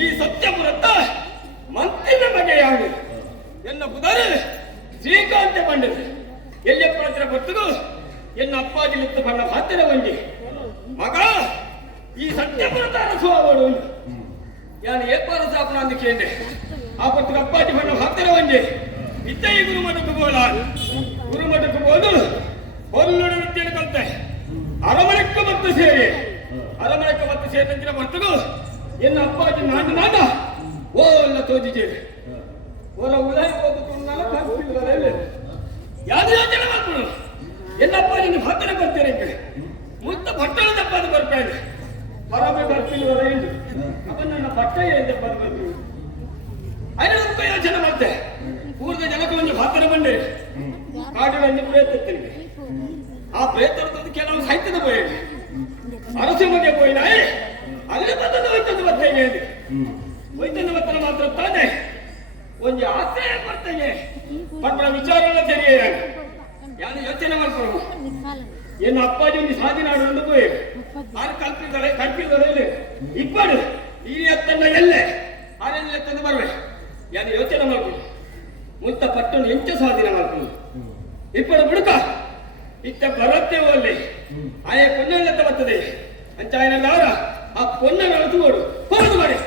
ಈ ಸತ್ಯಪುರತ್ತ ಮಂತ್ರಿನ ಬಗೆ ಯಾವುದು ಎನ್ನ ಬುಧರು ಶ್ರೀಕಾಂತ ಪಂಡಿತ ಎಲ್ಲೆಪ್ಪ ಹತ್ರ ಬರ್ತದು ಎನ್ನ ಅಪ್ಪಾಜಿ ಮುತ್ತು ಬಣ್ಣ ಹತ್ತಿರ ಬಂದಿ ಮಗ ಈ ಸತ್ಯಪುರತ ಅರಸುವವಳು ಯಾನು ಏರ್ಪಾಡು ಸಾಪನ ಅಂದು ಕೇಂದ್ರೆ ಆ ಪತ್ರ ಅಪ್ಪಾಜಿ ಬಣ್ಣ ಹತ್ತಿರ ಬಂದಿ ಇತ್ತೈ ಗುರುಮಠಕ್ಕೆ ಬೋದು ಹೊಲ್ಲುಡ ವಿದ್ಯೆಯನ್ನು ಕಲಿತೆ ಅರಮನೆಕ್ಕೆ ಮತ್ತು ಸೇರಿ ಬರ್ತದು ಎನ್ನ ಅಪ್ಪಾಜಿ ನಾಡ ಓಲ್ಲ ತೋಜಿದ್ದೇವೆ ಓಲ ಉದಯ ಹೋಗುತ್ತಿಲ್ಲ ಯಾವ್ದು ಯೋಚನೆ ಮಾಡ್ಕೊಂಡು ಎನ್ನ ಅಪ್ಪಾಜಿ ನೀವು ಹತ್ತಿರ ಬರ್ತೀರಿ ಮುತ್ತ ಭಟ್ಟಳು ತಪ್ಪಾದ ಬರ್ತಾರೆ ಹೊರಗೆ ಬರ್ತಿಲ್ವರ ಎಂದು ಅವನು ನನ್ನ ಬಟ್ಟೆ ತಪ್ಪಾದ ಬರ್ತೀವಿ ಅದಕ್ಕೆ ಯೋಚನೆ ಮಾಡ್ತೆ ಊರದ ಜನಕ್ಕೆ ಒಂದು ಹತ್ತಿರ ಬಂದೆ ಕಾಡಿನಲ್ಲಿ ಪ್ರೇತತ್ತಿರಿಗೆ ಆ ಪ್ರೇತರದ್ದು ಕೆಲವು ಸಾಹಿತ್ಯದ ಬೋಯ್ ಅರಸು ಬಗ್ಗೆ ಬೋಯ್ನಾಯಿ ಅಲ್ಲಿ ಬಂದದ್ದು ಹೋಯ್ತದ್ದು ಬರ್ತೇನೆ ಹೋಯ್ತದ್ದು ಬರ್ತನ ಮಾತ್ರ ತಾನೆ ಒಂದು ಆಶ್ರಯ ಬರ್ತೇನೆ ಪಟ್ಟಣ ವಿಚಾರಗಳ ತೆರೆಯ ಯಾರು ಯೋಚನೆ ಮಾಡ್ಕೊಂಡು ಏನು ಅಪ್ಪಾಜಿ ಒಂದು ಸಾಧಿ ನಾಡು ಒಂದು ಬೋಯ್ ಆರು ಕಲ್ಪಿದ್ದಾರೆ ಇಪ್ಪಡು ಈ ಎತ್ತನ್ನ ಎಲ್ಲೆ ಆರೆಲ್ಲ ಎತ್ತನ್ನು ಬರ್ಬೇಕು ಯಾರು ಯೋಚನೆ ಮಾಡ್ಕೊಂಡು ಮುತ್ತ ಪಟ್ಟಣ ಎಂಚ ಸ್ವಾಧೀನ ಮಾಡ್ಕೊಂಡು ಇಪ್ಪಡು ಬುಡುಕ ಇತ್ತ ಬರತ್ತೆ ಒಳ್ಳೆ ಆಯಾ ಪೊನ್ನೆಲ್ಲತ್ತ ಬರ್ತದೆ ಅಂಚಾಯನಲ್ಲಾರ ಆ ಪೊನ್ನನ್ನು ಅಳತುಗೋಡು ಹೋಗುದು ಮಾಡಿ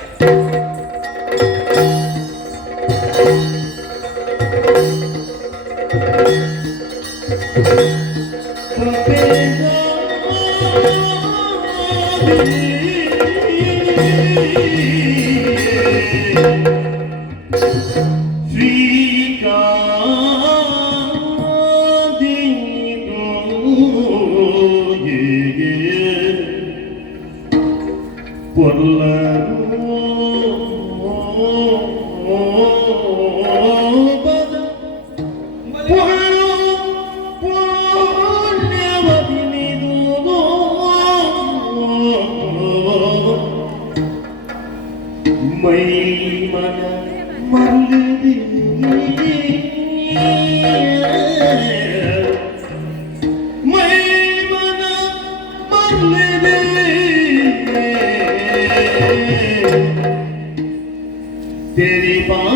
तेरी बात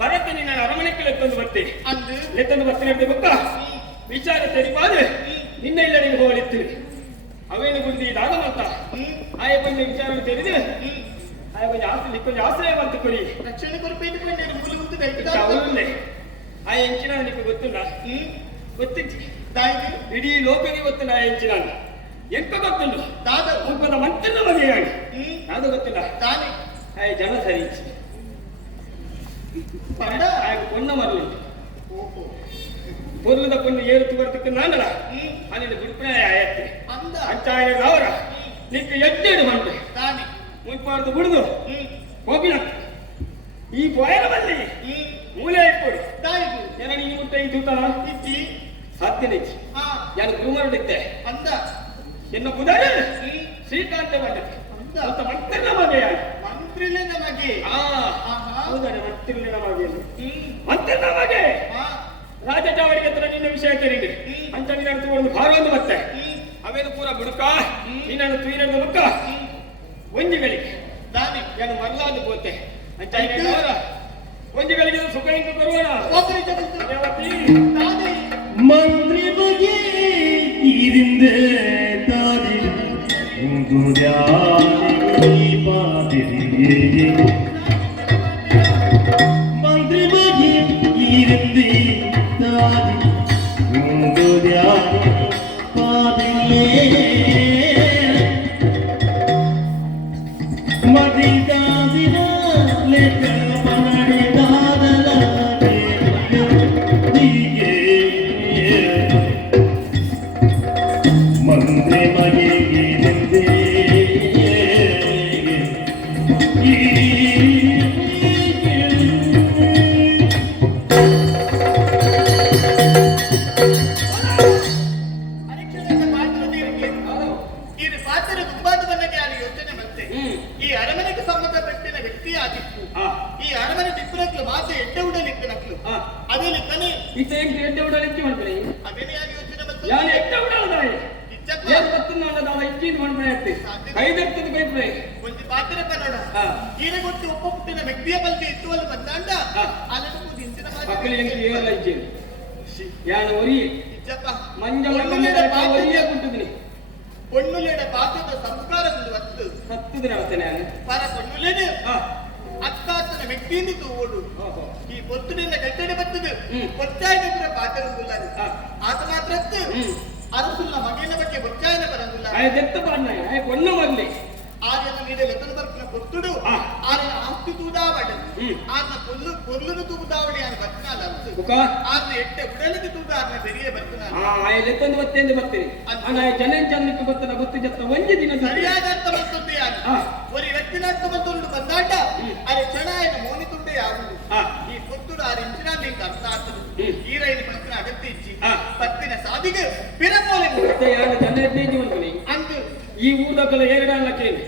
ಬರತ್ತೆ ನಿನ್ನ ಅರಮನೆಗೆ ಲೆತ್ತೊಂದು ಬರ್ತೆ ಅಂದು ಲೆತ್ತೊಂದು ಬರ್ತೀನಿ ಅಂತ ಗೊತ್ತಾ ವಿಚಾರ ತೆರಿಬಾದೆ ನಿನ್ನ ಇಲ್ಲ ನೀವು ಹೋಗಲಿತ್ತೀರಿ ಅವೇನು ಗುಂಡಿ ಇದಾಗ ಮತ್ತ ಆಯ ಬಂದ ವಿಚಾರ ತೆರೆದು ಆಯ ಕೊಂಚ ಆಸ್ತಿ ಕೊಂಚ ಆಶ್ರಯ ಅಂತ ಕೊಡಿ ರಕ್ಷಣೆ ಕೊರಪೇಟೆ ಅವರಲ್ಲೇ ಆ ಎಂಚಿನ ನಿಮಗೆ ಗೊತ್ತಿಲ್ಲ ಗೊತ್ತಿಚ್ಚಿ ಇಡೀ ಲೋಕಕ್ಕೆ ಗೊತ್ತಿಲ್ಲ ಆ ಎಂಚಿನ ಎಂಕ ಗೊತ್ತುಂಟು ದಾದ ಒಬ್ಬನ ಮಂತ್ರನ ಬಗೆಯಾಗಿ ಅದು ಗೊತ್ತಿಲ್ಲ ತಾನೆ ಆಯ ಜನ ಸರಿ பொண்ண வரலுண்டு பொருளத பொண்ணு ஏறுத்து வரதுக்கு நாங்களா அதில் விற்பனை ஆயிரத்தி அந்த 5000 நீக்கு 8 ಮಂಡೆ ತಾನೆ ಮುಯ್ಪಾರ್ದು ಬಿಡುದು ಹೋಗಿನ ಈ ಪೋಯರದಲ್ಲಿ ಮೂಲೆ ಇಟ್ಕೊಡಿ ತಾಯಿದು ಏನ ಈ ಮುಟ್ಟ ಈ ತೂತ ಇಜ್ಜಿ ಸಾಧ್ಯನೇ ಯಾರು ಗುರುಮರುಡಿದ್ದೆ ಅಂದ ಎನ್ನ ಕುದರೆ ಶ್ರೀಕಾಂತ ಬಂದಕ್ಕೆ ಅಂತ ಮಂತ್ರನ ಬಗೆಯ ಮಂತ್ರಿಲೆ ನಮಗೆ ಹೌದಾನೆ ಮಂತ್ರಿಲೆ ನಮಗೆ ಮಂತ್ರನ ಬಗೆ ರಾಜ ಚಾವಡಿಗೆ ಹತ್ರ ನಿನ್ನ ವಿಷಯ ತೆರಿಗೆ ಅಂತ ನೀನು ತಗೊಂಡು ಭಾರವನ್ನು ಮತ್ತೆ ಅವೇನು ಪೂರ ಬುಡುಕ ನೀನನ್ನು ತುಯಿನನ್ನು ಬುಕ್ಕ ಒಂಜಿಗಳಿಗೆ ತಾನೆ ಏನು ಮರಲಾದು ಗೋತೆ ಅಂತ ಅವರ ಒಂಜಿಗಳಿಗೆ ಸುಖ ಇಂದು ಬರುವಣ ಮಂತ್ರಿ ಬಗೆ ಇರಿಂದ ತಾದಿ ಮಂತ್ರಿ ಬಗೆ ಇರಿಂದ பொண்ணுலேட பாத்திர ಸಂಸ್ಕಾರಗಳು ವತ್ತು 10 ದಿನ ಅವತ್ತೇನೆ ಪರ பொண்ணுಲೇನೆ ಅತ್ತಾತನ ವ್ಯಕ್ತಿಯಿಂದ ತೋಡು ಈ ಪೊತ್ತುನಿಂದ ಕಟ್ಟಡೆ ಬರ್ತದೆ ಪೊಚ್ಚಾಯಿನ ಪಾತ್ರ ಗುಲ್ಲಾರಿ ಆತ ಮಾತ್ರ ಅರಸುಲ್ಲ ಮಗನ ಬಗ್ಗೆ ಪೊಚ್ಚಾಯಿನ ಬರಂಗಿಲ್ಲ ಆಯ ದೆತ್ತ ಬಾಣ್ಣ ಆಯ ಕೊನ್ನ ಮರ್ಲಿ ಆರ್ಯನ ನೀಡೆ ಲೆಕ್ಕನ ಬರ್ಕಿನ ಪೊತ್ತುಡು ಆರ್ಯನ ಆಸ್ತಿ ತೂದಾವಡೆ ಆರ್ನ ಕೊಲ್ಲುನು ತೂದಾವಡೆ ಆನ ಬರ್ತನಾಲ ಆರ್ನ ಎಟ್ಟೆ ಉಡಲಿಗೆ ತೂದಾರ್ನ ಬೆರಿಯೇ ಬರ್ತನಾಲ ಆಯ ಲೆಕ್ಕಂದು ಬತ್ತೆಂದು ಬರ್ತೀರಿ ಅಣ್ಣ ಜನನ್ ಚಂದಕ್ಕೆ ಬರ್ತನ ಬತ್ತು ಜತ್ತ ಒಂಜಿ ದಿನ ಸರಿಯಾದ ಅರ್ಥ ಬರ್ತದೆ ಒರಿ ವ್ಯಕ್ತಿನ ಅರ್ಥ ಬಂತೊಂದು ಬಂದಾಟ ಅರೆ ಚಣಾಯನ ಮೋನಿ ತುಂಡೆ ಯಾವುದು ಈ ಪೊತ್ತುಡು ಆರ ಇಂಚಿನ ನಿಂಗೆ ಅರ್ಥ ಆಗ್ತದೆ ಈ ರೈಲು ಬಂತಿನ ಅಗತ್ಯ ಇಚ್ಚಿ ಪತ್ತಿನ ಸಾದಿಗೆ ಪಿರಪೋಲೆ ಯಾರು ಜನ ಜೀವನ ಅಂದು ಈ ಊರದಕ್ಕಲ ಎರಡಲ್ಲ ಕೇಳಿ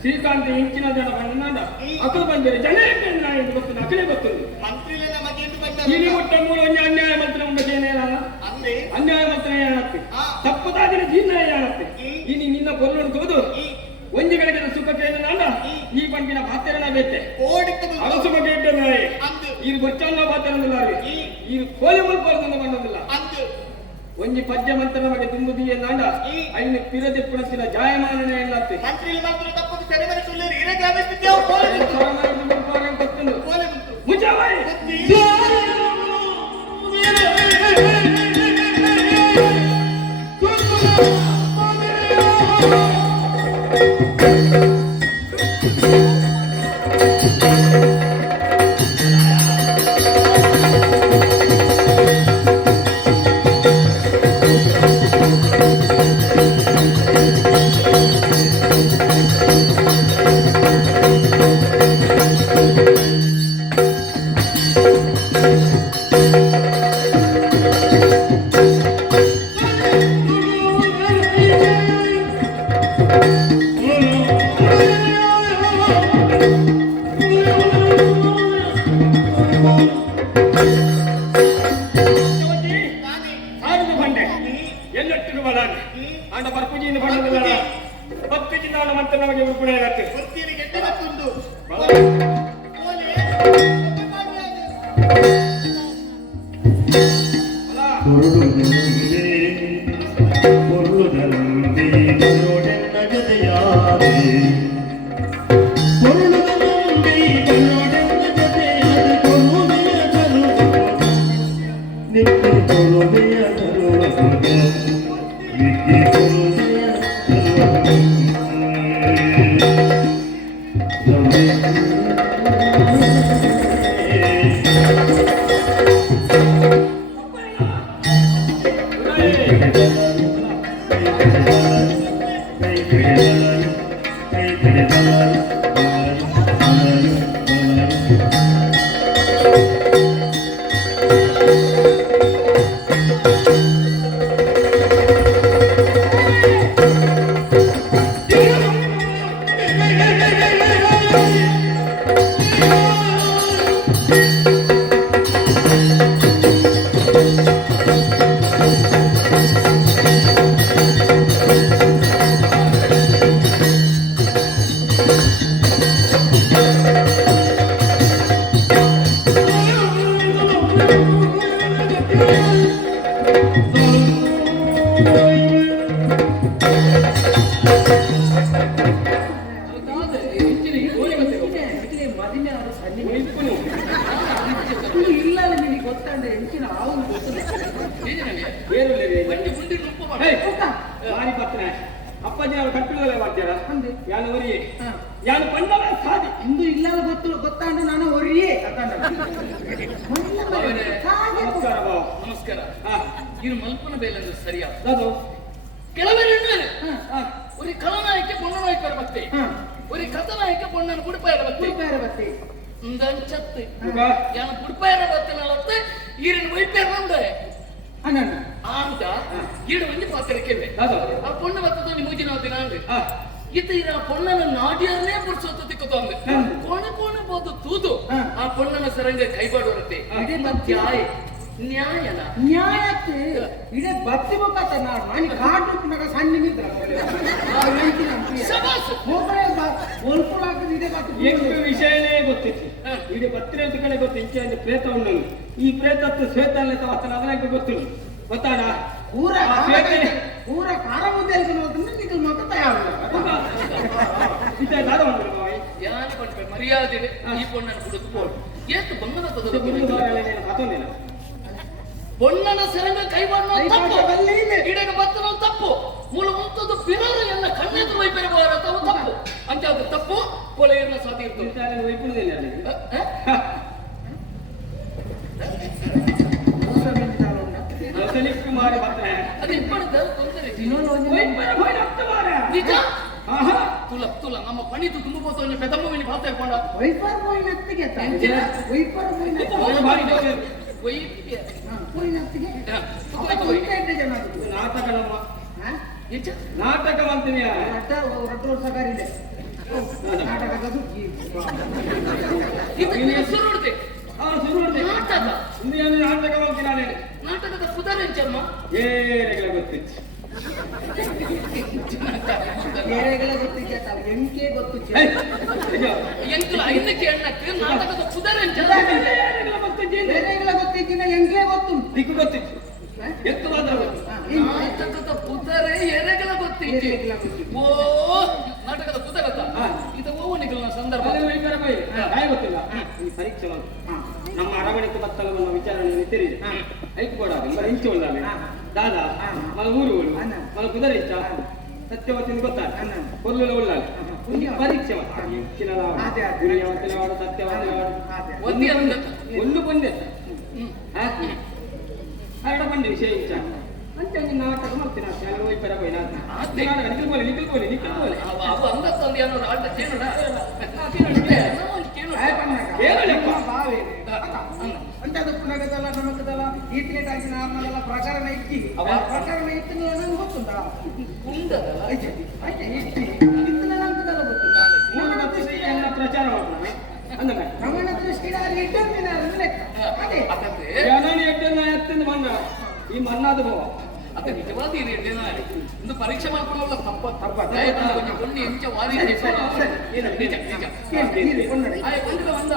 ಶ್ರೀಕಾಂತ ಇಂಚಿನ ಜನ ಬಂದ ಅಕಲು ಬಂದಿರಿ ಜನ ಎಂದು ಗೊತ್ತು ಅಕಲೇ ಗೊತ್ತುಂಟು ಮಂತ್ರಿಲೆ ನಮಗೆ ಎಂದು ಬಂದ ಇಲ್ಲಿ ಒಟ್ಟ ಮೂಲ ಒಂದು ಅನ್ಯಾಯ ಮಂತ್ರ ಉಂಟೇನೇನಲ್ಲ ಅಂದೆ ಅನ್ಯಾಯ ಮಂತ್ರ ಹೇಳತ್ತೆ ತಪ್ಪದಾದಿನ ಜೀರ್ಣ ಹೇಳತ್ತೆ ಇನ್ನು ನಿನ್ನ ಕೊಲ್ಲನ್ನು ತೋದು ಒಂಜಿಗಳಿಗೆ ಸುಖ ಕೇಳಿದ ಈ ಬಂದಿನ ಭಾತ್ಯರನ ಬೇತೆ ಅರಸು ಬಗ್ಗೆ ಇಟ್ಟೆ ಇದು ಗೊಚ್ಚಲ್ಲ ಭಾತ್ಯರಲ್ಲ ಇದು ಕೋಲೆ ಮುಲ್ಪರ್ದನ್ನು ಬಂದದಿಲ್ಲ ಒಂಜಿ ಪದ್ಯ ಮಂತ್ರನ ಬಗ್ಗೆ ತುಂಬುದಿಯೇ ನಾಂಡ ಐನ ಪಿರದೆ ಪುಣಸಿನ ಜಾಯಮಾನನೇ ಎನ್ನತ್ತೆ ಮಂತ್ರಿ ಮಾತ್ರ ತಪ್ಪದು ಸರಿಮನೆ ಸುಳ್ಳೇರಿ ಇರೇ ಗ್ರಾಮಿಸ್ತಿದ್ದೇವೆ ಕೋಲೆ ಮುಂತು ಮುಜಾವೈ ಅಪ್ಪಾಜಿ ನಾವು ಕಟ್ಟುಗಳೇ ಮಾಡ್ತಾರ ಯಾನು ಒರಿ ಯಾನು ಪಂಡವ ಸಾದಿ ಇಂದು ಇಲ್ಲ ಗೊತ್ತಾಂಡು ನಾನು ಒರಿಯೇ ನಮಸ್ಕಾರ ಬಾವ ನಮಸ್ಕಾರ ಇನ್ನು ಮಲ್ಪನ ಬೇಲೆಂದು ಸರಿಯಾ ಅದು ಕೆಲವೇ ഒരു കളനായിക്ക് പൊണ്ണനായിക്കാർ ഭക്തി ഒരു കഥനായിക്ക് പൊണ്ണൻ കുടിപ്പയർ ഭക്തി ചത്ത് ഞാൻ കുടിപ്പയർ ഭക്തിനകത്ത് ഈരൻ വൈപ്പേരുണ്ട് ആണ്ട ഈട് വഞ്ചി പാത്തിരിക്കല്ലേ ആ പൊണ്ണ് ഭക്തത്തോന്നി മൂജിനാത്തിനാണ്ട് ಇತ್ತೀರ ಪೊಣ್ಣನ ನಾಡಿಯನ್ನೇ ಪುರುಷೋತ್ತಿಕ್ಕೋಂದು ಕೊನೆ ಬೋದು ತೂದು ಆ ಪೊಣ್ಣನ ಸರಂಗ ಕೈಬಾಡುವರತ್ತೆ ಇದೇ ಮಧ್ಯಾಯ ನ್ಯಾಯನ ನ್ಯಾಯಕ್ಕೆ ಇಡೇ ಬತ್ತಿ ಮುಖಾತ ನಾನು ಕಾಟು ನಗ ಸಣ್ಣಿಗಿದ್ರ ಎಂಟು ವಿಷಯನೇ ಗೊತ್ತಿತ್ತು ಇಡೀ ಬತ್ತಿರಂತ ಕಡೆ ಗೊತ್ತು ಇಂಚೆ ಅಂದ್ರೆ ಪ್ರೇತ ಉಂಡು ಈ ಪ್ರೇತತ್ತು ಶ್ವೇತ ಅದಕ್ಕೆ ಗೊತ್ತಿಲ್ಲ ಗೊತ್ತಾಡ ಪೂರ ಕಾರ ಮುದ್ದೆ ನಿಖಲ್ ಮತ ತಯಾರು ಯಾರು ಕೊಡ್ಬೇಕು ಮರ್ಯಾದೆ ಈ ಪೊಣ್ಣನ ಹುಡುಕ್ಬೋದು ಎಷ್ಟು ಬಂಗನ ಅದೊಂದಿಲ್ಲ பொன்னன சிறங்க கைவாடனோ தப்பு இடக பத்தனோ தಪ್ಪು ಮೂಲ ಮುಂತದು ಪಿರರು ಎನ್ನ ಕಣ್ಣೆದುರು ವೈಪರವಾರ ತಪ್ಪು ಅಂತಾದ ತಪ್ಪು ಕೊಲೆಯನ್ನ ಸಾಧಿ ಇರ್ತದೆ ವೈಪುಣದಿಲ್ಲ ಕುಮಾರ ಬರ್ತಾರೆ ಅದು ಇಪ್ಪಡದ ತೊಂದರೆ ನಿಜ ತುಲ ನಮ್ಮ ಪಣಿತು ತುಂಬ ಬೋತವನ್ನ ಪೆದಮ್ಮವಿನಿ ಭಾತ ಇರ್ಕೊಂಡ ವೈಪರ್ ಹೋಯಿನತ್ತಿಗೆ ವೈಪರ್ ನಾಟಕ ಅಂತೀನಿ ಸಗಾರಿದೆ ನಾಟಕ ಅಂತೀನಿ ನಾಟಕದ ಕುದಾರ ಎಂಚಮ್ಮ ಏನೆಗಳ ಗೊತ್ತಿತ್ತು ಎಂಕೆ ಗೊತ್ತು ಎಂಕುಲ ಐನಕ್ಕೆ ಎಣ್ಣಕ್ಕೆ ನಾಟಕದ ಕುದಾರ ಗೊತ್ತಿದ್ದಿನ ಎಂಕೆ ಗೊತ್ತು ದಿಕ್ಕು ಗೊತ್ತಿತ್ತು ಎತ್ತು ಮಾತ್ರ ನಾಟಕದ ಕುದರೆ ಎರೆಗಳ ಗೊತ್ತಿತ್ತು ಓ ನಾಟಕದ ಕುದರತ ಇದು ಓವನಿಗಳ ಸಂದರ್ಭ ಗೊತ್ತಿಲ್ಲ ಈ ಪರೀಕ್ಷೆ ನಮ್ಮ ಅರಮನೆಗೆ ಬತ್ತಲ್ಲ ನಮ್ಮ ವಿಚಾರಣೆಯನ್ನು ತೆರೀರಿ ಐದು ಕೂಡ ಇಂಚೆ ಉಳ್ಳಾಲೆ ದಾದಾ మన ఊరు మన కుదరించ సత్యవతిని గొత్తా పొల్లులో ఉండాలి పరీక్ష పుణ్యవంతులవాడు సత్యవంతులవాడు ఒళ్ళు పొందే అరడ పండి విషయించాను అంటే నాటక ಮಾಡ್ತೀನಿ ನಾನು ಹೋಗಿ ಬರಬೇಕು ನಾನು ನಿಕ್ಕಲ್ಕೊಳ್ಳಿ ಅವು ಅಂದತ್ತಂದು ಏನೋ ಆಟ ಕೇಳೋಣ ಅಂತದ್ದು ಪುನಗದಲ್ಲ ನಮಕದಲ್ಲ ಈತನೇ ತಾಗಿ ನಾರ್ಮಲ್ ಪ್ರಕರಣ ಇಕ್ಕಿ ಪ್ರಕರಣ ಇತ್ತು ನನಗೆ ಗೊತ್ತುಂಟಾ ಉಂಟದಲ್ಲ ಆಯ್ತು ಇಟ್ಟು ಇತ್ತು ನನಗದಲ್ಲ ಗೊತ್ತುಂಟಾ ಪ್ರಚಾರ ಮಾಡೋಣ ಅಂದಮೇಲೆ ರಮಣ ದೃಷ್ಟಿದಾರಿ ಇಟ್ಟಿರ್ತೀನಿ ಅದೇ ಎತ್ತಂದು ಬಂದ ಈ ಮನ್ನಾದ ಬೋವ ಅದ ನಿಜವಾದ ಇಂದು ಪರೀಕ್ಷೆ ಮಾಡ್ಕೊಳ್ಳೋಲ್ಲ ತಪ್ಪ కొన్ని ಎಂಚ ವಾರಿ ನಿಜ ಬಂದ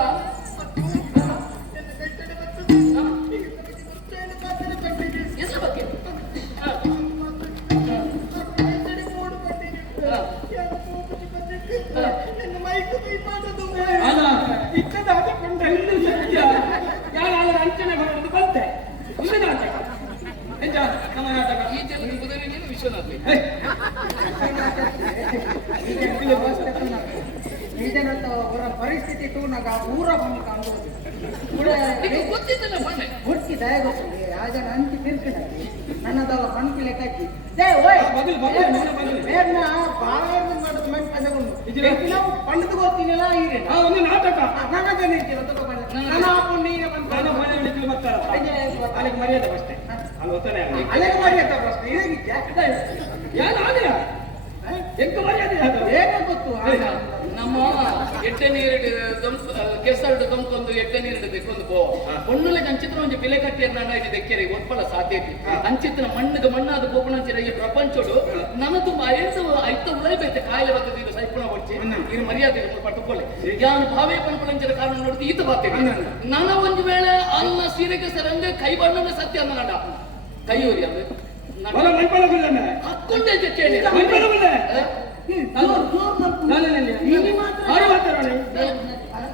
ಊರ ಬಂದು ಕಾಣು ಗೊತ್ತಿದ್ದಲ್ಲ ಮೊನ್ನೆ ಹುಟ್ಟಿ ದಯ ಗೊತ್ತಿದೆ ರಾಜನ ಅಂತಿ ತಿರ್ಕಿದ ನನ್ನದಲ್ಲ ಪಂಕಿ ಲೆಕ್ಕಿ ದೇ ಓಯ್ ಬೇರ್ನ ಬಾಳೆರ್ನ ಮಾಡೋದು ಮೆಂಟ್ ಪಂಜಗೊಂಡು ನಾವು ಪಂಡಿತ ಗೊತ್ತಿಲ್ಲ ಹೀಗೆ ಒಂದು ನಾಟಕ ನನ್ನದೇನೆ ಇರ್ತೀರ ನನ್ನ ಹಾಕೊಂಡು ಈಗ ಬಂದು ನಾನು ಮನೆ ಹಿಡಿದು ಬರ್ತಾರ ಅಲ್ಲಿಗೆ ಮರ್ಯಾದೆ ಅಷ್ಟೇ ಅಲ್ಲಿ ಒತ್ತನೆ ಅಲ್ಲಿಗೆ ಮರ್ಯಾದೆ ಪ್ರಶ್ನೆ ಇದಾಗಿದ್ಯಾ ಏನು ಆದ್ಯ ಎಂತ ಮರ್ಯಾದೆ ಅದು ಹೇಗೆ ಗೊತ್ತು ನಮ್ಮ ಎಟ್ಟೆ ನೀರು ಕೆಸರು ತಂಪೊಂದು ಎಟ್ಟೆ ನೀರು ತೆಕ್ಕೊಂದು ಪೋ ಒಣ್ಣುಲೆ ಅಂಚಿತ್ರ ಒಂದು ಬೆಲೆ ಕಟ್ಟಿಯ ನಾನು ಇದು ದೆಕ್ಕರೆ ಒಪ್ಪಲ ಸಾಧ್ಯತೆ ಅಂಚಿತ್ರ ಮಣ್ಣಿಗೆ ಮಣ್ಣಾದ ಗೋಪಣಂಚಿರ ಈ ಪ್ರಪಂಚಡು ನನ್ನ ತುಂಬ ಐತ ಉಳೈಬೈತೆ ಕಾಯಿಲೆ ಬರ್ತದೆ ಇದು ಸೈಪುಣ ಹೊಚ್ಚಿ ಇದು ಮರ್ಯಾದೆ ಪಟ್ಟುಕೊಳ್ಳಿ ಯಾನು ಭಾವೇ ಪಣಪಣಂಚಿರ ಕಾರಣ ನೋಡ್ತಿ ಈತ ಬಾತೇನೆ ನನ್ನ ಒಂದು ವೇಳೆ ಅನ್ನ ಸೀರೆಗೆ ಸರಂಗ ಕೈ ಬಣ್ಣನ ಸತ್ಯ ಅನ್ನ ನಡ ಕೈಯೂರಿ ಅದು ಹಕ್ಕೊಂಡೆ ಕೇಳಿ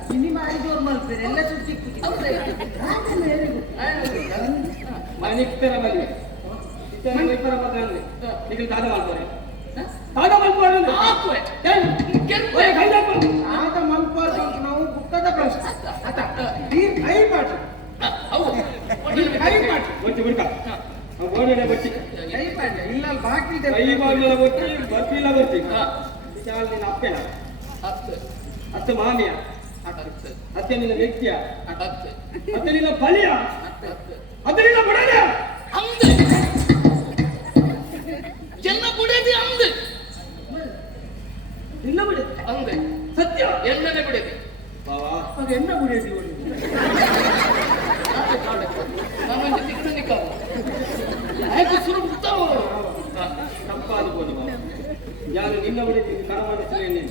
ಸಿನಿಮಾ ಐದೋರ್ ಮಲ್ಪೇರೆ ಎಲ್ಲ ಸುದ್ದಿ ಮನಿಪ್ಪರ ಬಲ್ಲಿ ಮನಿಪ್ಪರ ಬಲ್ಲಿ ಈಗ ದಾದ ಮಾಡ್ತಾರೆ ದಾದ ಮಾಡ್ತಾರೆ ಆದ ಮಲ್ಪಾರ ನಾವು ಬುಕ್ಕದ ಪ್ರಶ್ನೆ ಆತ ಈ ಕೈ ಪಾಠ ಹೌದು ಕೈ ಪಾಠ ಬಚ್ಚಿ ಬಿಡ್ಕ ಗೋಡೆ ಬಚ್ಚಿ ಕೈ ಪಾಠ ಇಲ್ಲ ಬಾಕಿ ಇದೆ ಕೈ ಬಾಗಿಲ ಬಚ್ಚಿ ಬರ್ತಿಲ್ಲ ಬರ್ತಿ ಚಾಲ್ ನಿನ್ನ ಅಪ್ಪೆನ ಅತ್ತೆ ಮಾಮಿಯ ಅತ್ತೆ ನಿನ್ನ ವ್ಯಕ್ತಿಯ ಅತ್ತೆ ನಿನ್ನ ಬಲಿಯ ಅತ್ತೆ ನಿನ್ನ ಬಡದ ಅಂದು ಎನ್ನ ಬಿಡದಿ ಅಂದು ನಿನ್ನ ಬಿಡ ಅಂದೆ ಸತ್ಯ ಎನ್ನನೆ ಬಿಡದಿ ಬಾವಾ ಅದು ಎನ್ನ ಬಿಡಿಸಿ ನಾನು ತಿಕ್ಕಣ ನಿಕ್ಕಾವ ಆಯ್ತು ಸುರು ಬಿಡ್ತಾವ ತಪ್ಪಾದಬಹುದು ಯಾರು ನಿನ್ನ ಬಿಡಿಸಿ ಕಣ ಮಾಡಿಸ್ತೇನೆ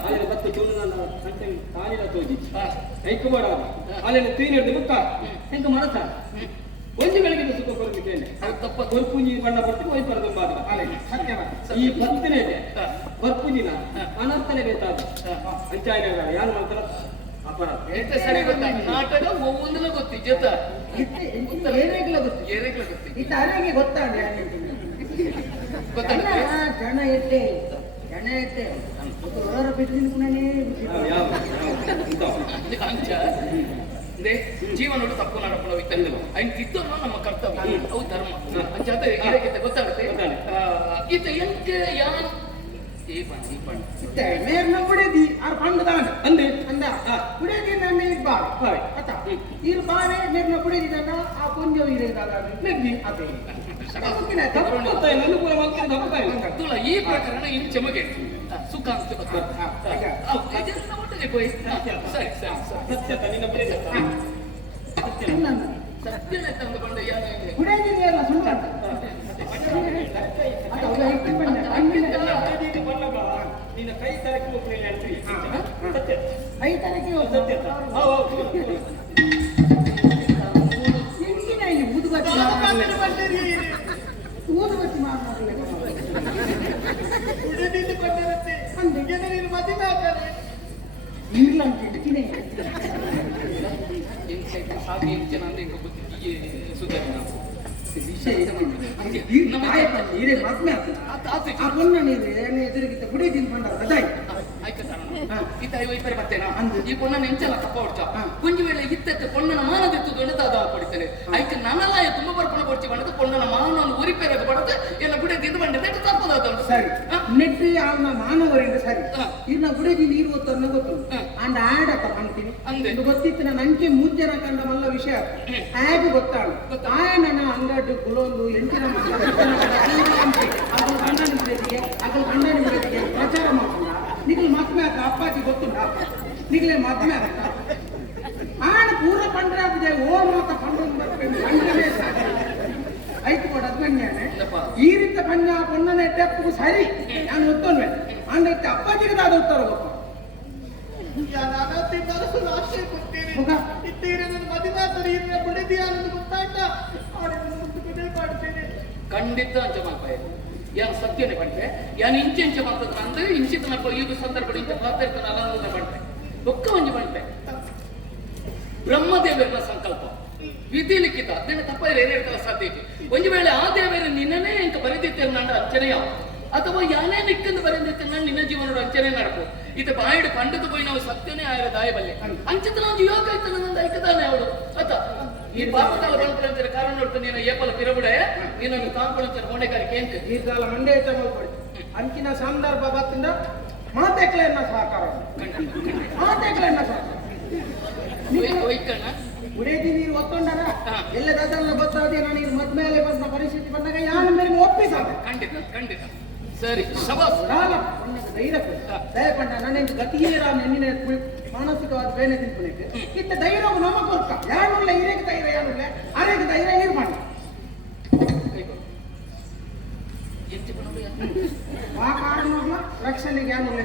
ಅಲ್ಲಿ ಬತ್ತು ಚೂರು ನನ್ನ ಸಂತೆ ಕಾಲಿನ ತೋಜಿ ಐಕು ಮಾಡ ಅಲ್ಲಿ ತೀನಿಡ್ದು ಮುಕ್ಕ ಹೆಂಗ ಮಾಡತ್ತ ಒಂದು ಬೆಳಗಿನ ಸುಖ ಕೊರಗಿದ್ದೇನೆ ತಪ್ಪ ಕೊರ್ಪುಂಜಿ ಬಣ್ಣ ಕೊಟ್ಟು ವೈ ಪರದಂಬಾದ ಸತ್ಯ ಈ ಭಕ್ತನೇ ಇದೆ ಕೊರ್ಪುಂಜಿನ ಅನರ್ಥನೇ ಬೇಕಾದ ಅಂಚಾಯನ ಯಾರು ಮಾಡ್ತಾರ ಅಪರಾಧ ಎಂತ ಸರಿ ಗೊತ್ತಾ ನಾಟಕ ಒಂದೊಂದಲ ಗೊತ್ತಿ ಜೊತ ಏನೇಗ್ಲ ಗೊತ್ತು ಏನೇಗ್ಲ ಗೊತ್ತಿ ಈ ತಾರಿಗೆ ಗೊತ್ತಾಗ ಗೊತ್ತಾಗ ಜನ ಎಟ್ಟೆ ಜನ ಎಟ್ಟೆ ಹೊರ ಬಿಟ್ಟಿನೇ ಅಂಚ ಅಂದ್ರೆ ಜೀವನೋಡು ತಪ್ಪು ನಡಪಣ ಇತ್ತಲ್ಲ ಐನ್ ತಿದ್ದೋನು ನಮ್ಮ ಕರ್ತವ್ಯ ಅವು ಧರ್ಮ ಅಂಚ ಅದ ಇದಕ್ಕಿಂತ ಗೊತ್ತಾಗುತ್ತೆ ಈತ ಎಂಕೆ ಯಾನ್ ಈ ಪಂಡ ಮೇರ್ನ ಕುಡಿದಿ ಆರ್ ಪಂಡದಾನ ಅಂದೆ ಅಂದ ಕುಡಿದಿ ನನ್ನ ಇರ್ಬಾರ ಅತ್ತ ಇರ್ಬಾರೆ ಮೇರ್ನ ಕುಡಿದಿ ನನ್ನ ಆ ಪುಂಜ ಇರಿದಾಗ ನೆಗ್ಗಿ ಅದೇ ತುಳ ಈ ಪ್ರಕರಣ ಇನ್ನು ಚಮಗೆ ಸುಖ ಅಂತ ಒಟ್ಟಿಗೆ ಹೋಯ್ ಸರಿ ಸರಿ ಸತ್ಯತ ನಿನ್ನ ಬಿಡಿದ ಸತ್ಯನೇ ತಂದುಕೊಂಡ ಯಾರು ಕುಡಿದಿದೆಯಲ್ಲ ಸುಳ್ಳ ನಿನ್ನ ಕೈ ತರಕ್ಕೆ ಹೋಗ್ತೀನಿ ಹೇಳ್ತೀವಿ ಸತ್ಯ ಐ ತರಕ್ಕೆ ಸತ್ಯತ ಎಂಚಿನ ಇಲ್ಲಿ ಊದುಬತ್ತಿ ಊದುಬತ್ತಿ ಮಾತನಾಡಲಿಕ್ಕೆ ಇರ್ಲಂತ ಇಡ್ತೀನಿ ಹಾಗೆ ಇಂಚನ ಅಂದ್ರೆ ಈಗ ಗೊತ್ತಿದ್ದೀಯೇ ಸುಧಾರಣೆ ನಾವು ಹಿರೇ ಮದ್ಮೆ ಆ ಪೊನ್ನ ಎದುರಿಗಿತ್ತ ಕುಡಿದಿನ ಪಂಡ ಅದಾಯ್ ಈತ ವೈಪರಿ ಬರ್ತೇನೆ ಈ ಪೊಣ್ಣನ ಎಂಚಲ್ಲ ತಪ್ಪ ಹೊಡ್ಚ ಕುಂಜಿ ವೇಳೆ ಇತ್ತಕ್ಕೆ ಪೊಣ್ಣನ ಮಾನದಿತ್ತು ದೊಡ್ಡದಾದ ಪಡಿತೇನೆ ಐಕೆ ನನಲಾಯ ತುಂಬ ಬರ್ಪಣ ಕೊಡ್ಚಿ ಬಂಡದು ಪೊಣ್ಣನ ಮಾನವನ್ನು ಉರಿಪೇರಕ್ಕೆ ಬಡದು ಎಲ್ಲ ಗುಡಿದಿದ್ದು ಬಂಡಿದೆ ತಪ್ಪದಾದ ಸರಿ ನೆಟ್ಟಿ ಅವನ ಮಾನವರಿಂದ ಸರಿ ಇನ್ನ ಗುಡಿದಿ ನೀರು ಗೊತ್ತನ್ನ ಗೊತ್ತು ಅಂದ ಆಡಪ್ಪ ಕಾಣ್ತೀನಿ ಅಂದೆ ಗೊತ್ತಿತ್ತು ನನ್ನ ಅಂಕೆ ಮೂಂಜನ ಕಂಡ ಮಲ್ಲ ವಿಷಯ ಹೇಗೆ ಗೊತ್ತಾಳು ಆಯನ ಅಂಗಡ್ಡು ಕುಲೊಂದು ಎಂಟಿನ ಅಗಲ್ ಕಂಡ ನಿಮಗೆ ಅಗಲ್ ಕಂಡ ನಿಮಗೆ ಪ್ರಚಾರ ಮಾಡ್ಕೊಂಡ ನಿಗಲ್ ಮದ್ಮೆ ಆತ ಅಪ್ಪಾಜಿ ಗೊತ್ತುಂಡ ನಿಗಲೇ ಮದ್ಮೆ ಆತ ಆಣ ಪೂರ ಪಂಡ್ರಾಗಿದೆ ಓ ಮಾತ ಪಂಡ್ರೊಂದು ಬರ್ಬೇಕು ಐದು ಕೂಡ ಅದ್ಮನ್ಯಾನೆ ಈ ರೀತಿ ಪಂಜ ಪೊನ್ನನೆ ಟೆಪ್ಪು ಸರಿ ನಾನು ಒತ್ತೊನ್ವೆ ಅಂದ್ರೆ ಅಪ್ಪಾಜಿಗೆ ದಾದ ಉತ್ತರ ಗೊತ್ತ ನಾನತ್ತೆ ಬರಸಲು ಆಶ್ರಯ ಕೊಡ್ತೇನೆ ಮುಖ ಇತ್ತೀರೆ ನನ್ನ ಮದುವೆ ಇನ್ನ ಬಿಡದಿ ಅನ್ನೋದು ಗೊತ್ತಾಯ್ತ ಅವರನ್ನು ಮುಟ್ಟುಕತೆ ಮಾಡ್ತೇನೆ ಖಂಡಿತ ಅಂಚ ಮಾಡ್ಪಾಯ ಯಾರು ಸತ್ಯನೇ ಪಡ್ತೆ ಯಾನು ಇಂಚೆ ಮಾಡ್ತದ ಅಂದ್ರೆ ಇಂಚಿತ ನಪ್ಪ ಈಗ ಸಂದರ್ಭ ಇಂಚ ಮಾತಾಡ್ತಾನೆ ಅಲ್ಲ ಮಾಡ್ತೆ ಒಕ್ಕ ಒಂಜಿ ಮಾಡ್ತೆ ಬ್ರಹ್ಮದೇವರ ಸಂಕಲ್ಪ ವಿಧಿ ಲಿಖಿತ ಅದನ್ನ ತಪ್ಪ ಏನೇಳ್ಕಲ್ಲ ಸಾಧ್ಯತೆ ಒಂದು ವೇಳೆ ಆ ದೇವರ ನಿನ್ನನೇ ಎಂಕ ಬರೆದಿತ್ತೇನೆ ನನ್ನ ಅಂಚನೆಯ ಅಥವಾ ಯಾನೇ ನಿಕ್ಕಂದು ಬರೆದಿತ್ತೇನೆ ನಿನ್ನ ಜೀವನದ ಅಂಚನೆ ನಡಕು ಇದು ಬಾಯಿಡು ಪಂಡದ పోయి ನಾವು ಸತ್ಯನೇ ಆಯ್ರ ದಾಯಬಲ್ಲೆ ಅಂಚಿತ ನಾವು ಯೋಗ ಆಯ್ತು ನನ್ನ ಐಕದಾನೆ ಅವಳು ಅತ್ತ ಈ ಪಾಪಕಾಲ ಬಂದ್ರೆ ಕಾರಣ ನೋಡ್ತು ನೀನು ಏಪಲ ಪಿರಬುಡೆ ನೀನನ್ನು ಕಾಂಪುಳ ಮೊಂಡೆಕಾರಿಕೆ ಅಂತ ಈಗಾಲ ಮಂಡೆ ಚಮಲ್ಪಡಿ ಅಂಚಿನ ಸಂದರ್ಭ ಬತ್ತಿಂದ ಮಾತೆಕ್ಲೆನ್ನ ಸಹಕಾರ ಮಾತೆಕ್ಲೆನ್ನ ಸಹಕಾರ ಒಯ್ಕಣ್ಣ ಉಡೇದಿ ನೀರು ಒತ್ತೊಂಡರ ಎಲ್ಲ ದಸರಲ್ಲ ಗೊತ್ತಾದಿ ನಾನು ಮದ್ಮೇಲೆ ಬಂದ ಪರಿಸ್ಥಿತಿ ಬಂದಾಗ ಯಾನ ಮೇಲೆ ಒಪ್ಪಿಸಾದೆ ಖಂಡಿತ ಖಂಡಿತ ಸರಿ ಶಬಾಸ್ ಧೈರ್ಯ ದಯಪಂಡ ನನ್ನ ಗತಿಯೇರ ನೆನ್ನಿನ ಮಾನಸಿಕವಾದ ಬೇನೆ ತಿಳ್ಕೊಳಿಕ್ಕೆ ಇತ್ತ ಧೈರ್ಯ ನಮಗ್ ಗೊತ್ತ ಯಾನುಲ್ಲ ಹಿರೇಗೆ ಧೈರ್ಯ ಯಾನುಲ್ಲ ಅರೇಗೆ ಧೈರ್ಯ ನೀರು ಮಾಡಿ ಆ ಕಾರಣ ರಕ್ಷಣೆಗೆ ಯಾನುಲ್ಲ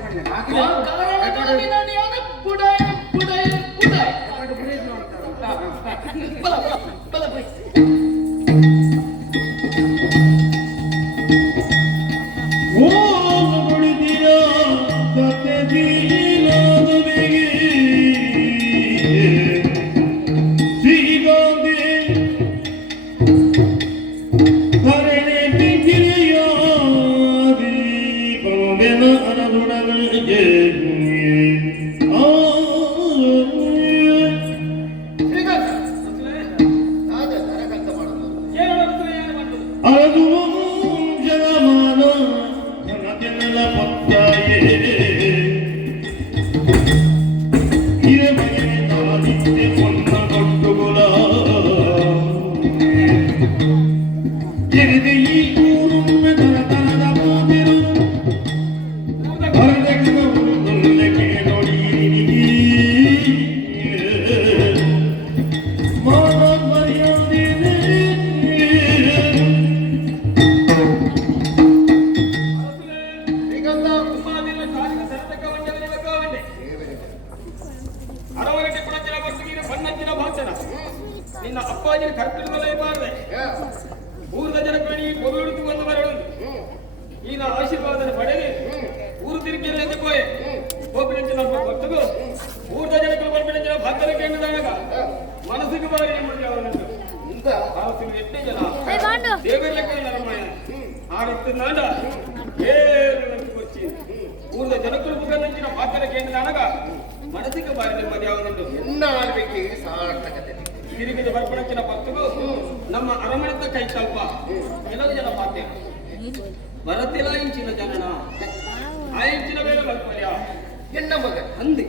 ನಿನ್ನ ಅಪ್ಪಾಜಿನ ಕರ್ಪಿಲ್ಲೇ ಬಾರದೆ ಊರದ ಜನಕಣಿ ಮೊದಲು ಬಂದು ಬರಲು ಈನ ಆಶೀರ್ವಾದನ ಪಡೆದು ಊರು ತಿರುಗಿಲ್ಲ ಎಂದು ಕೋಯೆ ಒಬ್ಬನಿಂದ ನಮ್ಮ ಭಕ್ತರು ಊರದ ಜನಕರು ಬರ್ಬಿಡಿಂದ ಭಕ್ತರ ಕೇಂದ್ರದಾಗ ಮನಸ್ಸಿಗೆ ಬಾರಿ ಅವನನ್ನು ಎಷ್ಟೇ ಜನ ದೇವರ ಲೆಕ್ಕ ನರಮಾಯ ಆರತ್ತು ನಾಡ వచ్చి ఊర్లో జనకుల ముఖం నుంచి పాత్ర కేంద్రానగా మనసిక బారి నెమ్మది అవనందు ఎన్నాళ్ళకి సార్థకತೆ తిరిగి ಬರ್ಪಣಕ್ಕಿನ ಭಕ್ತರು ನಮ್ಮ ಅರಮನೆತ ಕೈ ಸ್ವಲ್ಪ ಕೆಲವು ಜನ ಪಾತೆ ಬರತಿಲಾಯಿಂಚಿನ ಜನನ ಆಯಿಂಚಿನ ಬೇರೆ ಬರ್ಪಲ್ಯ ಎನ್ನ ಮಗ ಅಂದಿ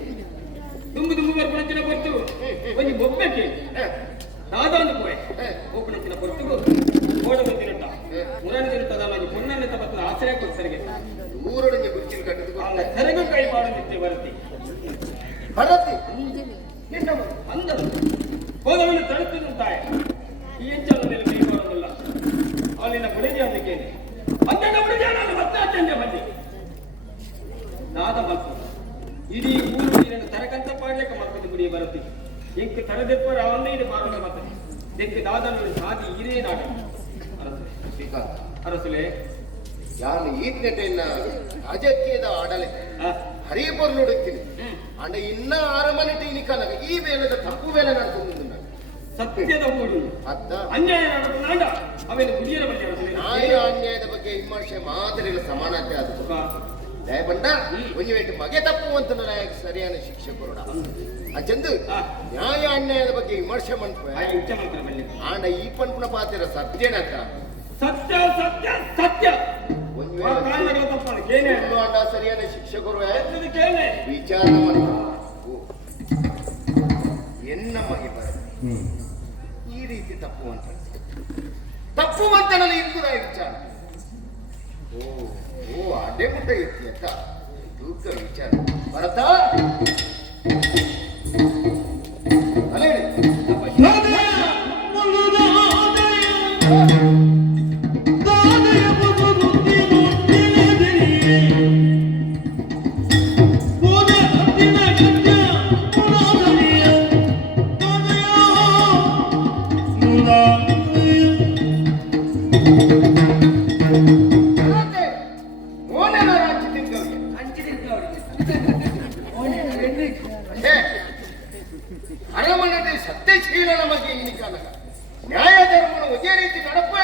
ದುಂಬು ದುಂಬು ಬರ್ಪಣಕ್ಕಿನ ಬರ್ತು ಒಂದು ಬೊಬ್ಬೆಕ್ಕೆ ದಾದಾಂದು ಪೋಯ್ ಓಪಣಕ್ಕಿನ ಬರ್ತು ಓಡದ ತಿರುಟ ಮುರಣ ತಿರುಟದ ನಾನು ಪೊನ್ನನೆ ತಬತ್ತ ಆಶ್ರಯ ಕೊಡ್ಸರಿಗೆ ಊರೊಳಗೆ ಗುಚ್ಚಿನ ಕಟ್ಟದು ಅಲ್ಲ ಸೆರಗು ಕೈ ಮಾಡುತ್ತಿದ್ದೆ ಬರತಿ ಬರತಿ ಎನ್ನ ಮಗ ಅಂದರು ಹೋದವನು ತಡುತ್ತಿರುತ್ತಾಳೆ ಈ ಹೆಂಚಲ ಮೇಲೆ ಕೈ ಮಾಡೋದಿಲ್ಲ ಅಲ್ಲಿನ ಬುಳಿದೆ ಅದಕ್ಕೆ ಅಂದಣ್ಣ ಬುಳಿದೆ ನಾನು ಹತ್ತಾಚಂದೆ ಬಂದೆ ನಾದ ಮಲ್ಪು ಇಡೀ ಊರು ನೀರನ್ನು ತರಕಂತ ಪಾಡ್ಲಿಕ್ಕೆ ಮಕ್ಕಳು ಗುಡಿಯ ಬರುತ್ತಿ ಎಂಕ್ ತರದೆಪ್ಪರ ಅವನ್ನೇ ಇದು ಮಾಡೋಣ ಬರ್ತದೆ ಎಂಕ್ ದಾದನು ಸಾದಿ ಇರೇ ನಾಡ ಅರಸುಲೆ ಯಾರು ಈ ನೆಟ್ಟೆಯನ್ನ ರಾಜಕೀಯದ ಆಡಳಿತ ಹರಿಯಬರ್ ನೋಡುತ್ತೀನಿ ಅಂಡ ಇನ್ನ ಅರಮನೆ ಟೀನಿಕನಾಗ ಈ ವೇಳೆದ ತಪ್ಪು ವೇಳೆ ನಡೆದು ಸತ್ಯದ ಊರು ಅತ್ತ ಅನ್ಯಾಯ ನಡೆದು ನಾಡ ಅವೇನು ಗುಡಿಯರ ಬಗ್ಗೆ ನ್ಯಾಯ ಅನ್ಯಾಯದ ಬಗ್ಗೆ ವಿಮರ್ಶೆ ಮಾತ್ರ ಇಲ್ಲ ಸಮಾನತೆ ಆದ ದಯಪಂಡ ಒಂದು ವೇಟು ಮಗೆ ತಪ್ಪುವಂತ ನಾಯಕ ಸರಿಯಾದ ಶಿಕ್ಷೆ ಕೊರೋಣ ಅಜ್ಜಂದು ನ್ಯಾಯ ಅನ್ಯಾಯದ ಬಗ್ಗೆ ವಿಮರ್ಶೆ ಮಾಡ್ತಾರೆ ಆಂಡ ಈ ಪಂಪನ ಪಾತ್ರ ಸತ್ಯನಕ್ಕ ಸತ್ಯ ಸತ್ಯ ಸತ್ಯ ಆಂಡ ಸರಿಯಾದ ಶಿಕ್ಷಕರು ವಿಚಾರ ಎನ್ನ ಮಗೆ ಬರ ಈ ರೀತಿ ತಪ್ಪುವಂತನಲ್ಲಿ ಇಂದುದ ವಿಚಾರ ಓ ಅಡ್ಡೆ ಮುಟ್ಟ ಎತ್ತಿ ಅಂತ ತೂಕ ವಿಚಾರ ಭರತ ಅಲೇ ಅರಮನೆ ಸತ್ಯಶೀಲನ ಬಗ್ಗೆ ನ್ಯಾಯ ಧರ್ಮವನ್ನು ಒಂದೇ ರೀತಿ ನಡಪ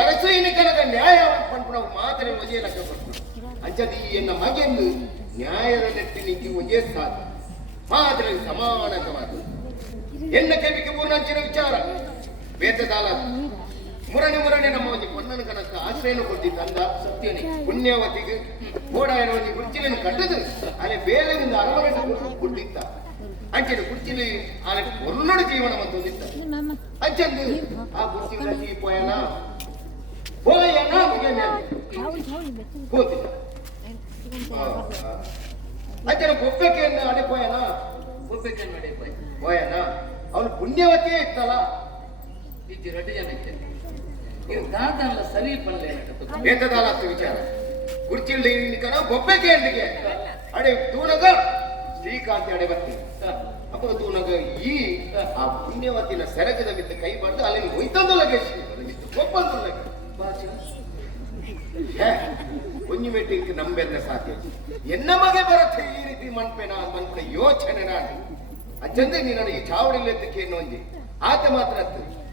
ಅರಸೈನ ಕನಕ ನ್ಯಾಯ ಪಂಪನ ಮಾತ್ರ ಒಜೆ ಲಕ್ಷ ಪಡ್ತು ಅಂಚದಿ ಎನ್ನ ಮಗೆಂದು ನ್ಯಾಯದ ನೆಟ್ಟಿನಿಂಗೆ ಒಜೆ ಸಾಧ್ಯ ಮಾತ್ರ ಸಮಾನಕವಾದ ಎನ್ನ ಕೆಬಿಕೆ ಪೂರ್ಣಂಚಿನ ವಿಚಾರ ಬೇತದಾಲ ಮುರಣಿ ನಮ್ಮ ಒಂದು ಪೊನ್ನನ ಕನಕ ಆಶ್ರಯನ ಕೊಟ್ಟಿದ್ದ ಅಂದ ಸತ್ಯನೇ ಪುಣ್ಯವತಿಗೆ ಓಡಾಯನ ಒಂದು ಕುರ್ಚಿಯನ್ನು ಕಟ್ಟದು ಅಲ್ಲಿ ಬೇರೆ ಒಂದು ಅರಮನೆ ಕೊಟ್ಟಿದ್ದ ಅಂಚೆನ ಕುರ್ಚಿಲಿ ಆನೆ ಪೊನ್ನಡ ಜೀವನವನ್ನು ಹೊಂದಿದ್ದ ಅಂಚಂದು ಆ ಕುರ್ಚಿಗಳಲ್ಲಿ ಪೋಯನ ಕೂತಿದ್ದ ಅಂಚೆನ ಬೊಬ್ಬೆಕೆಯನ್ನು ಅಡೆಪೋಯನ ಒಬ್ಬೆಕೆಯನ್ನು ಪೋಯನ ಅವನು ಪುಣ್ಯವತಿಯೇ ಇತ್ತಲ್ಲ ಇಜ್ಜಿ 2 ಜನ ಇದ್ದೇನೆ ಇದು ದಾದಲ್ಲ ಸರಿ ಪಲ್ಲೆ ಬೇತದಾಲ ವಿಚಾರ ಕುರ್ಚಿಲ್ದ ಕಣ ಬೊಬ್ಬೆಕೆ ಎಂದಿಗೆ ಅಡೆ ತೂನಗ ಶ್ರೀಕಾಂತಿ ಅಡೆ ಬರ್ತೀನಿ ಅಪ್ಪ ತೂನಗ ಈ ಆ ಪುಣ್ಯವತಿನ ಸೆರಗದ ಬಿದ್ದ ಕೈ ಬಡ್ದು ಅಲ್ಲಿ ಒಯ್ತಂದು ಲಗೇಶ್ ಒಪ್ಪಂದು ಕುಂಜಿ ಮೆಟ್ಟಿಂಗ್ ನಂಬೆಂದ ಸಾಧ್ಯ ಎನ್ನ ಮಗೆ ಬರುತ್ತೆ ಈ ರೀತಿ ಮನ್ಪೆನ ಮನ್ಪೆ ಯೋಚನೆ ನಾನು ಅಜ್ಜಂದ್ರೆ ನೀನು ಈ ಚಾವಡಿಲೆದ್ದಕ್ಕೆ ಇನ್ನೊಂದು ಆತ ಮಾತ್ರ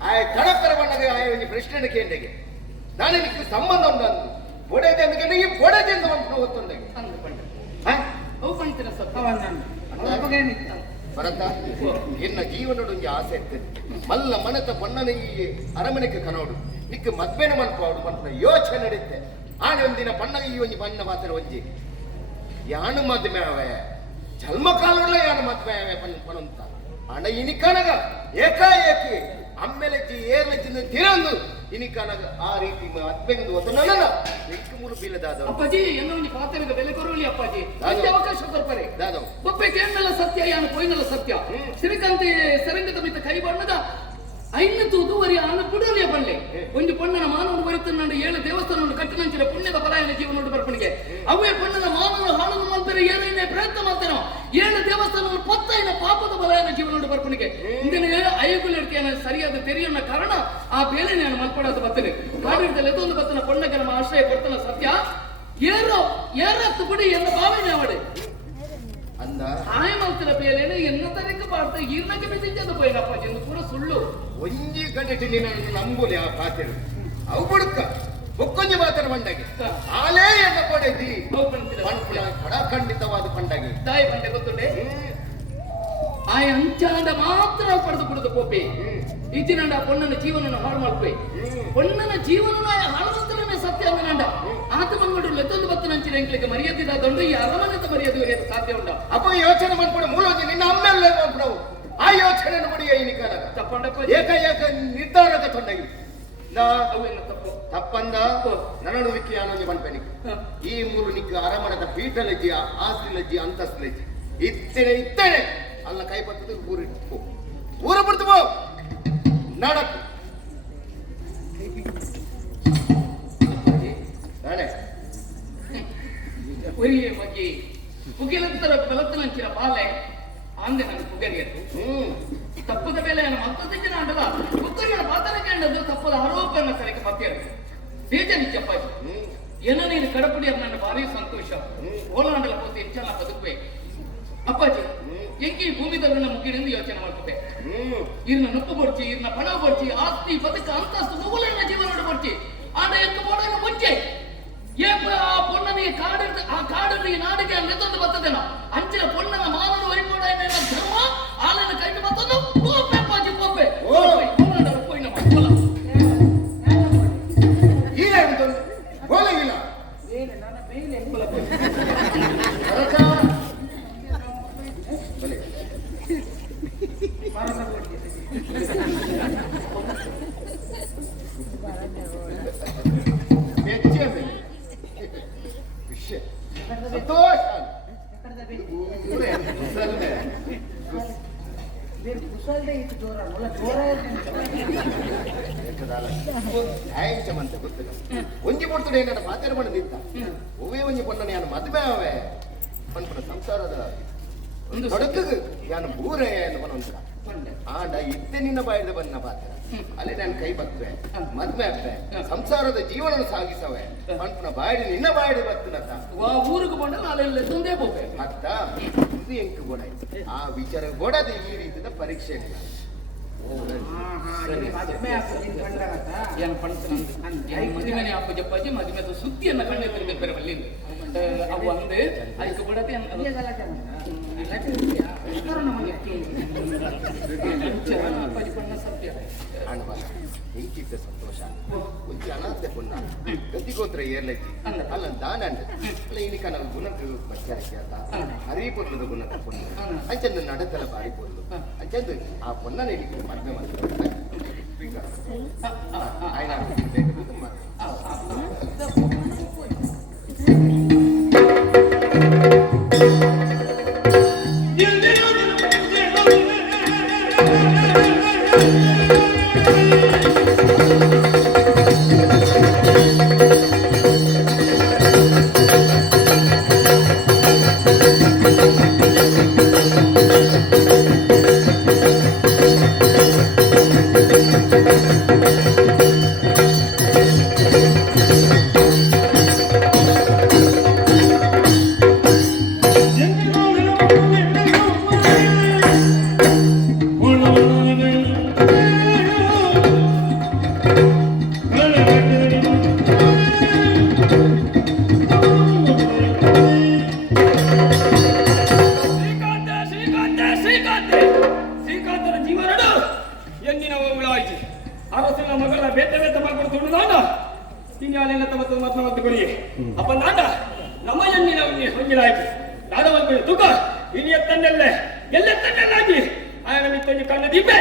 ಆಯ ತಡಪರ ಬಣ್ಣಗೆ ಆಯ ಒಂದು ಪ್ರಶ್ನೆ ಕೇಂದ್ರೆಗೆ ನಾನು ನಿಕ್ಕೆ ಸಂಬಂಧ ಉಂಟು ಬೊಡೆದೆಂದು ಈ ಬೊಡೆದೆಂದು ಮನ್ಪು ಗೊತ್ತುಂಡೆಗೆ ಭರತ ಎನ್ನ ಜೀವನದೊಂದು ಆಸೆ ಇರ್ತದೆ ಮಲ್ಲ ಮನತ ಬಣ್ಣನ ಈ ಅರಮನೆಗೆ ಕನೋಡು ನಿಕ್ಕೆ ಮದ್ವೆನ ಮನ್ಪಾಡು ಮನ್ಪನ ಯೋಚನೆ ನಡೀತೆ ಆನೆ ಒಂದಿನ ಬಣ್ಣಗೆ ಈ ಒಂದು ಬಣ್ಣ ಮಾತ್ರ ಒಂಜಿ ಯಾನು ಮದ್ವೆ ಅವೆ ಜನ್ಮ ಕಾಲುಳ್ಳ ಯಾನು ಮದ್ವೆ ಅವೆ ಪಣಂತ ಅಣ್ಣ ಇನಿಕನಗ ಏಕಾಏಕಿ ಅಮ್ಮೆಲೆಜ್ಜಿ ಏರ್ಲೆಜ್ಜಿನ ತಿರಂದು ಇನಿಕನಗ ಆ ರೀತಿ ಮದ್ವೆಗೆ ಒತ್ತನಲ್ಲ ಎಕ್ಕು ಮೂರು ಬೀಳದಾದ ಅಪ್ಪಾಜಿ ಎನ್ನ ಒಂದು ಪಾತ್ರೆಗೆ ಬೆಲೆ ಕೊರಲಿ ಅಪ್ಪಾಜಿ ಅಷ್ಟೇ ಅವಕಾಶ ಕೊಡ್ತಾರೆ ದಾದವ್ ಒಬ್ಬೆ ಕೇನ್ನಲ್ಲ ಸತ್ಯ ಯಾನು ಪೊಯ್ನಲ್ಲ ಸತ್ಯ ಶ್ರೀಕಾಂತಿ ಸರಂಗದ ಮಿತ್ತ ಕೈ ಬಣ್ಣದ ಐನ್ನು ತೂದುವರಿ ಆನ ಪುಡಲಿಯ ಬಳ್ಳೆ ಒಂದು ಪೊಣ್ಣನ ಮಾನವನು ಬರುತ್ತಾನು 7 ದೇವಸ್ಥಾನವನ್ನು ಕಟ್ಟಿನಂಚಿನ ಪುಣ್ಯದ ಪರಾಯಣ ಜೀವನೋಡು ಬರ್ಪಣಿಗೆ ಅವೇ ಪೊಣ್ಣನ ಮಾನವನು ಹಾಳನ್ನು ಮಾಡ್ತಾರೆ ಏನೇ ಪ್ರಯತ್ನ ಮಾಡ್ತಾನೋ 7 ದೇವಸ್ಥಾನವನ್ನು ಪತ್ತೈನ ಪಾಪದ ಬಲಾಯನ ಜೀವನೋಡು ಬರ್ಪಣಿಗೆ ಇಂದಿನ ಅಯ್ಯಗುಲಿರ್ತಿಯ ಸರಿಯಾದ ತೆರೆಯನ್ನ ಕಾರಣ ಆ ಬೇಳೆ ನಾನು ಮಲ್ಪಡೋದು ಬರ್ತೇನೆ ಕಾಡಿರ್ದಲ್ಲಿ ಎದೊಂದು ಬತ್ತನ ಪೊಣ್ಣಗೆ ನಮ್ಮ ಆಶ್ರಯ ಕೊಡ್ತಾನ ಸತ್ಯ ಏರತ್ತು ಬಿಡಿ ಎನ್ನ ಭಾವನೆ ಮಾಡಿ ಅಂದ ಆಯ ಮಲ್ತಿನ ಬೇಲೆನೆ ಎನ್ನ ತನಕ ಬಾರ್ತ ಈರ್ನಕ್ಕೆ ಬಿದ್ದಿದ್ದದ ಪೋಯ್ನಪ್ಪ ಎಂದು ಪೂರ ಸುಳ್ಳು ಒಂಜಿ ಗಂಟೆ ನೀನು ನಂಬುಲೆ ಆ ಪಾತ್ರೆ ಅವು ಬುಡುಕ ಬೊಕ್ಕೊಂಜಿ ಮಾತ್ರ ಬಂಡಾಗೆ ಆಲೇ ಎನ್ನ ಕೊಡೈತಿ ಪಡ ಖಂಡಿತವಾದ ಪಂಡಾಗೆ ತಾಯಿ ಬಂಡೆ ಗೊತ್ತುಂಡೆ ಆಯ ಅಂಚಾಂಡ ಮಾತ್ರ ಪಡೆದು ಬಿಡುದು ಪೋಪೆ ಇಚ್ಚಿನಂಡ ಪೊಣ್ಣನ ಜೀವನನ ಹಾಳು ಮಾಡ್ಪೆ ಪೊಣ್ಣನ ಜೀವನನ ಹಾಳು ಮಾಡ್ತಾನೆ ಸತ್ಯ ಅಂಗನಂಡ ಆತ ಬಂದ್ಬಿಟ್ಟು ಲೆತ್ತೊಂದು ಬತ್ತನ ಅಂಚಿನ ಎಂಕ್ಲಿಕ್ಕೆ ಮರ್ಯಾದಿದ ದಂಡು ಈ ಅರಮನೆತ ಮರ್ಯಾದೆ ಸಾಧ್ಯ ಉಂಡ ಅಪ್ಪ ಯೋಚನೆ ಮಾಡ್ಕೊಂಡು ಮೂಲೋಜಿ ನಿನ್ನ ಅಮ್ಮೆಲ್ಲ ಮಾಡ್ಬಿಡವು ಆ ಯೋಚನೆ ನೋಡಿ ಈ ಕಾಲ ತಪ್ಪಂಡಪ್ಪ ಏಕ ನಿರ್ಧಾರದ ತೊಂಡಗಿ ಅವೇನ ತಪ್ಪು ತಪ್ಪಂದ ನನ್ನಡು ವಿಕ್ಕಿ ಆನೊಂದು ಬಂದ್ಪೆ ಈ ಮೂರು ನಿಕ್ಕ ಅರಮಣದ ಪೀಠಲಜ್ಜಿ ಆಸ್ತಿಲಜ್ಜಿ ಅಂತಸ್ತಿಲಜ್ಜಿ ಇತ್ತೇನೆ ಅಲ್ಲ ಕೈ ಪತ್ತದ ಊರು ಬಿಡ್ತು ನಾಡಕ್ಕೆ ನಾನೇ ಒರಿಯೇ ಮಗಿ ಪುಗಿಲಂತರ ಬೆಳತನಂಚಿನ ಬಾಲೆ ಅಂದೆ ನನ್ನ ಪುಗರಿಯತ್ತು ತಪ್ಪದ ಮೇಲೆ ಮತ್ತೊಂದಿನ ಅಂಡಲ್ಲ ಪುತ್ತರಿನ ಪಾತ್ರ ಕೇಳದು ತಪ್ಪದ ಆರೋಪನ ಕರೆಗೆ ಪತ್ಯರು ಬೇಜ ನಿಚ್ಚಪ್ಪಾಜಿ ಏನೋ ನೀನು ಕಡಪಡಿಯರು ನನ್ನ ಭಾರಿ ಸಂತೋಷ ಓಲಾಂಡಲ ಹೋಗಿ ಹೆಚ್ಚಲ್ಲ ಬದುಕುವೆ ಅಪ್ಪಾಜಿ ಎಂಕಿ ಭೂಮಿದಲ್ಲನ್ನ ಮುಗಿರಿಂದ ಯೋಚನೆ ಮಾಡ್ತದೆ ಇರ್ನ ನೊಪ್ಪು ಬರ್ಚಿ ಇರ್ನ ಪಣ ಬರ್ಚಿ ಆಸ್ತಿ ಬದುಕ ಅಂತಸ್ತು ಮೊಬಲನ್ನ ಜೀವನ ಬರ್ಚಿ ಆಡ ಎಂಕ ಬೋಡನ್ನು ಮುಂಚೆ ಆ ಪೊಣ್ಣನಿಗೆ ಆ ಕಾಡಿಗೆ ನಾಡಿಗೆ ನೆತ್ತೊಂದು ಬರ್ತದೇನೋ ಅಂಚಿನ ಪೊಣ್ಣನ ಮಾನವ ವರಿಬೋಡ ಧರ್ಮ ಆಲನ ಕೈಗೆ ಮತ್ತೊಂದು ಪೋಪೆ ಅಪ್ಪಾಜಿ ಪೋಪೆ ಪೋಯಿನ ಮಕ್ಕಳ ಗೋಲಗಿಲ್ಲ ನನ್ನ ಬೇಲೆ ಸಂತೋಷ ಒಂಜಿ ಕೊಡ್ತಡೆ ನನ್ನ ಮಾತಾಡ ಮಾಡಿ ನಿಂತ ಒವ್ವೇ ಒಂಜಿ ಪೊಣ್ಣ ನಾನು ಮದುವೆ ಅವೇ ಪನ್ಪನ ಸಂಸಾರದ ಒಂದು ತೊಡಕು ನಾನು ಬೂರೆ ಅನ್ಕೊಂತ ಆಡ ಇತ್ತೆ ನಿನ್ನ ಬಾಯಿದ ಬಂದ ಪಾತ್ರ ಅಲ್ಲಿ ನಾನು ಕೈ ಬರ್ತವೆ ಮದ್ವೆ ಆಗ್ತವೆ ಸಂಸಾರದ ಜೀವನ ಸಾಗಿಸವೆ ಪನ್ಪನ ಬಾಯಿಡಿ ನಿನ್ನ ಬಾಯಿಡಿ ಬರ್ತನತ್ತ ಊರಿಗೆ ಬಂದ ನಾಳೆಲ್ಲ ತುಂದೇ ಹೋಗ್ಬೇಕು ಮತ್ತ ಇದು ಎಂಟು ಗೋಡ ಆ ವಿಚಾರ ಗೋಡದ ಈ ರೀತಿಯ ಪರೀಕ್ಷೆ ಸರಿ ಮದ್ಮೆ ಆಗ್ತದೆ ಕಂಡರತ್ತ ಏನು ಪಂಚ ಮದುವೆನೆ ಹಬ್ಬ ಜಪ್ಪಾಜಿ ಮದುವೆದು ಸುದ್ದಿಯನ್ನ ಕಂಡು ಬೇರೆ ಬಲ್ಲಿಂದ ಅವು ಅಂದು ಅದಕ್ಕೆ ಬಿಡತ್ತೆ ಅಪ್ಪಾಜಿ ಪಣ್ಣ ಸತ್ಯ ಇಂಚಿದ್ದ ಸಂತೋಷ ಒಂಚಿ ಅನಾಥ ಪುಣ್ಣ ಗತಿಗೋತ್ರ ಏರ್ಲೈತಿ ಅಲ್ಲ ದಾನಂಡ ಅಲ್ಲ ಇನಿಕ ನಾವು ಗುಣಕ್ಕೆ ಪಂಚಾಯತಿ ಆತ ಹರಿಪುರ್ಲದ ಗುಣದ ಪುಣ್ಣ ಅಂಚಂದ ನಡತಲ ಬಾರಿ ಪುರ್ಲು ಅಂಚಂದು ಆ ಪುಣ್ಣ ನೀಡಿಕೆ ಮದ್ವೆ ಮಾಡ್ತಾರೆ ಅಪ್ಪ ನಾಟ ನಮ್ಮ ಎಣ್ಣಿನ ಹೊಂಗಿಲಾಯ್ತು ನಾದವಂತ ತುಕ ಇನಿ ಎತ್ತನ್ನೆಲ್ಲ ಎಲ್ಲೆತ್ತನ್ನೆಲ್ಲಾಗಿ ಆಯನ ಮಿತ್ತೊಂದು ಕಣ್ಣ ದೀಪೆ